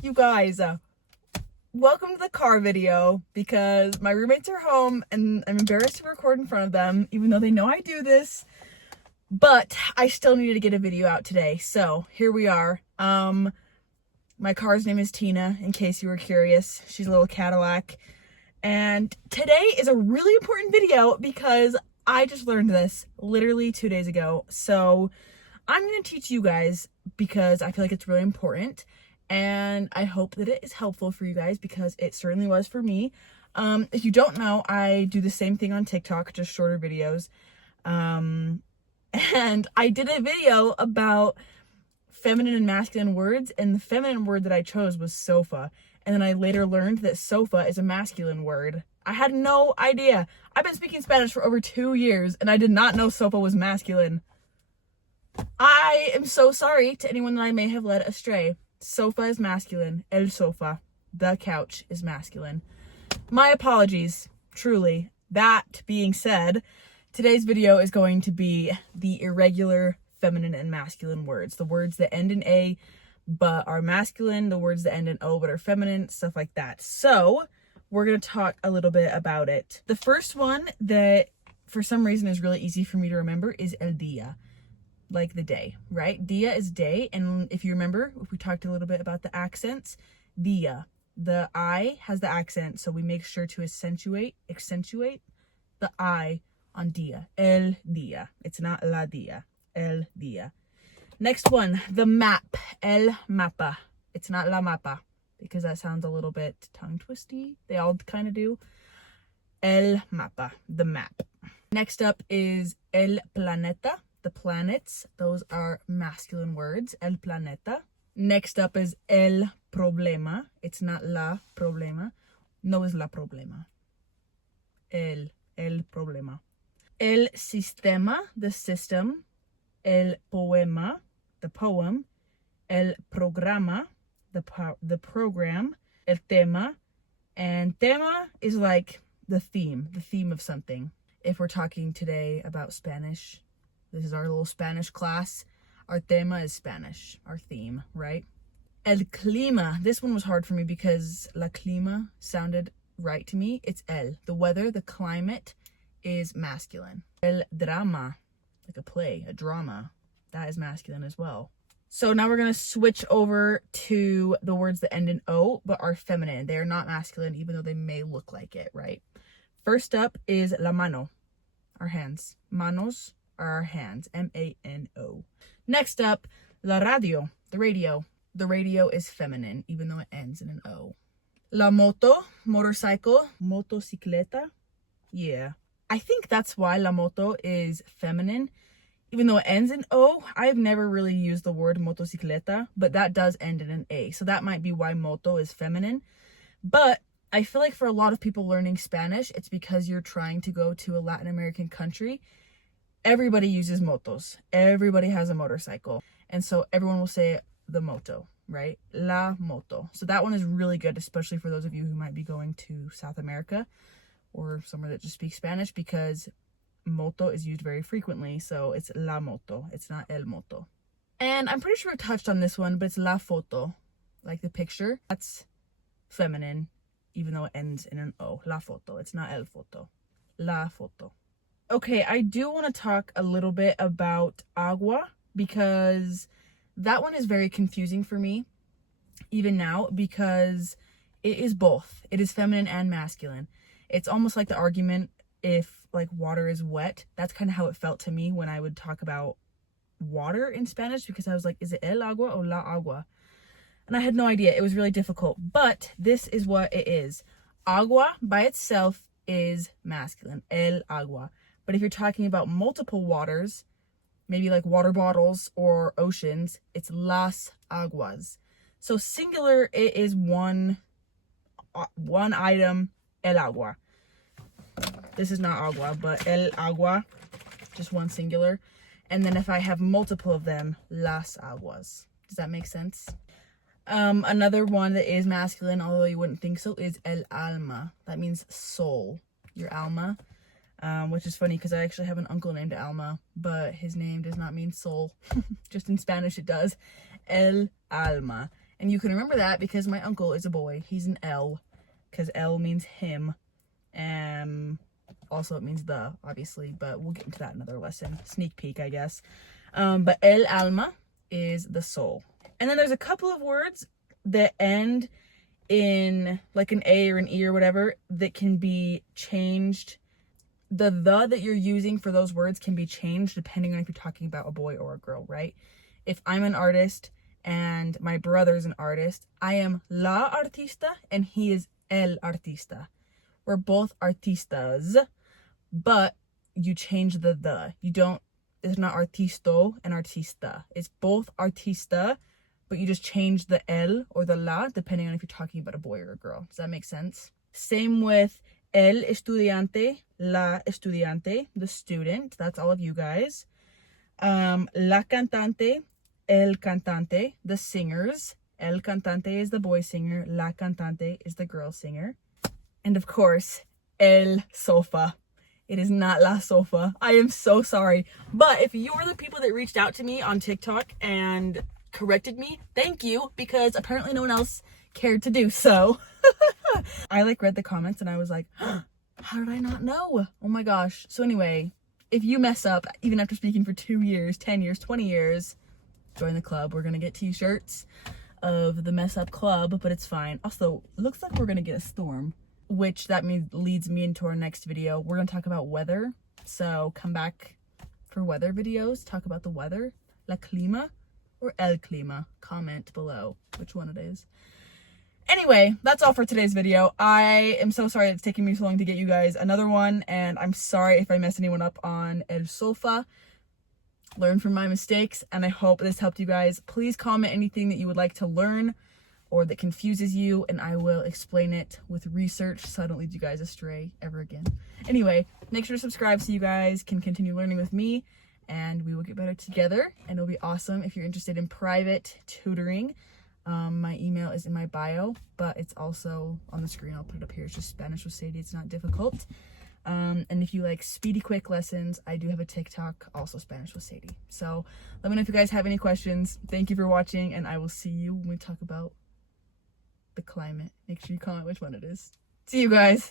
You guys, welcome to the car video because my roommates are home and I'm embarrassed to record in front of them, even though they know I do this. But I still needed to get a video out today, so here we are. My car's name is Tina, in case you were curious. She's a little Cadillac. And today is a really important video because I just learned this literally 2 days ago. So I'm going to teach you guys because I feel like it's really important. And I hope that it is helpful for you guys because it certainly was for me. If you don't know, I do the same thing on TikTok, just shorter videos. And I did a video about feminine and masculine words, and the feminine word that I chose was sofa. And then I later learned that sofa is a masculine word. I had no idea. I've been speaking Spanish for over 2 years, and I did not know sofa was masculine. I am so sorry to anyone that I may have led astray. Sofa is masculine. El sofa. The couch is masculine. My apologies, truly. That being said, today's video is going to be the irregular feminine and masculine words. The words that end in A but are masculine, the words that end in O but are feminine, stuff like that. So we're going to talk a little bit about it. The first one that for some reason is really easy for me to remember is el día. Like the day, right? Dia is day, and if you remember, if we talked a little bit about the accents, dia, the I has the accent, so we make sure to accentuate the I on dia. El dia. It's not la dia. El dia. Next one, the map. El mapa. It's not la mapa because that sounds a little bit tongue twisty. They all kind of do. El mapa, the map. Next up is el planeta. The planets, those are masculine words. El planeta. Next up is el problema. It's not la problema. No es la problema. El problema. El sistema, the system. El poema, the poem. El programa, the program. El tema. And tema is like the theme of something. If we're talking today about Spanish, this is our little Spanish class. Our tema is Spanish, our theme, right? El clima. This one was hard for me because la clima sounded right to me. It's el. The weather, the climate is masculine. El drama, like a play, a drama. That is masculine as well. So now we're going to switch over to the words that end in O but are feminine. They are not masculine even though they may look like it, right? First up is la mano, our hands. Manos are our hands. M-A-N-O. Next up, la radio, the radio. The radio is feminine, even though it ends in an O. La moto, motorcycle. Motocicleta. Yeah. I think that's why la moto is feminine, even though it ends in O. I've never really used the word motocicleta, but that does end in an A. So that might be why moto is feminine. But I feel like for a lot of people learning Spanish, it's because you're trying to go to a Latin American country. Everybody uses motos. Everybody has a motorcycle. And so everyone will say the moto, right? La moto. So that one is really good, especially for those of you who might be going to South America or somewhere that just speaks Spanish, because moto is used very frequently. So it's la moto. It's not el moto. And I'm pretty sure I touched on this one, but it's la foto, like the picture. That's feminine, even though it ends in an O. La foto. It's not el foto. La foto. Okay, I do want to talk a little bit about agua because that one is very confusing for me even now because it is both. It is feminine and masculine. It's almost like the argument if like water is wet. That's kind of how it felt to me when I would talk about water in Spanish, because I was like, is it el agua or la agua? And I had no idea. It was really difficult, but this is what it is. Agua by itself is masculine, el agua. But if you're talking about multiple waters, maybe like water bottles or oceans, it's las aguas. So singular, it is one item, el agua. This is not agua, but el agua, just one singular. And then if I have multiple of them, las aguas. Does that make sense? Another one that is masculine, although you wouldn't think so, is el alma. That means soul, your alma. Which is funny because I actually have an uncle named Alma, but his name does not mean soul. Just in Spanish it does. El alma. And you can remember that because my uncle is a boy. He's an L, because L means him. Also it means the, obviously, but we'll get into that in another lesson. Sneak peek, I guess. But el alma is the soul. And then there's a couple of words that end in like an A or an E or whatever that can be changed. The that you're using for those words can be changed depending on if you're talking about a boy or a girl, right? If I'm an artist and my brother's an artist, I am la artista and he is el artista. We're both artistas, but you change the. You don't, it's not artisto and artista. It's both artista, but you just change the el or the la depending on if you're talking about a boy or a girl. Does that make sense? Same with el estudiante, la estudiante, the student. That's all of you guys. La cantante, el cantante, the singers. El cantante is the boy singer. La cantante is the girl singer. And of course, el sofa. It is not la sofa. I am so sorry. But if you were the people that reached out to me on TikTok and corrected me, thank you, because apparently no one else cared to do so. I read the comments and I was like, how did I not know? Oh my gosh. So anyway, if you mess up, even after speaking for 2 years, 10 years, 20 years, join the club. We're gonna get t-shirts of the mess up club, but it's fine. Also, it looks like we're gonna get a storm, which that means leads me into our next video. We're gonna talk about weather. So come back for weather videos, talk about the weather, la clima or el clima. Comment below which one it is. Anyway, that's all for today's video. I am so sorry it's taking me so long to get you guys another one, and I'm sorry if I messed anyone up on el sofa. Learn from my mistakes, and I hope this helped you guys. Please comment anything that you would like to learn or that confuses you, and I will explain it with research so I don't lead you guys astray ever again. Anyway, make sure to subscribe so you guys can continue learning with me, and we will get better together, and it'll be awesome if you're interested in private tutoring. My email is in my bio, but it's also on the screen. I'll put it up here. It's just Spanish with Sadie. It's not difficult. And if you like speedy, quick lessons, I do have a TikTok, also Spanish with Sadie. So let me know if you guys have any questions. Thank you for watching, and I will see you when we talk about the climate. Make sure you comment which one it is. See you guys.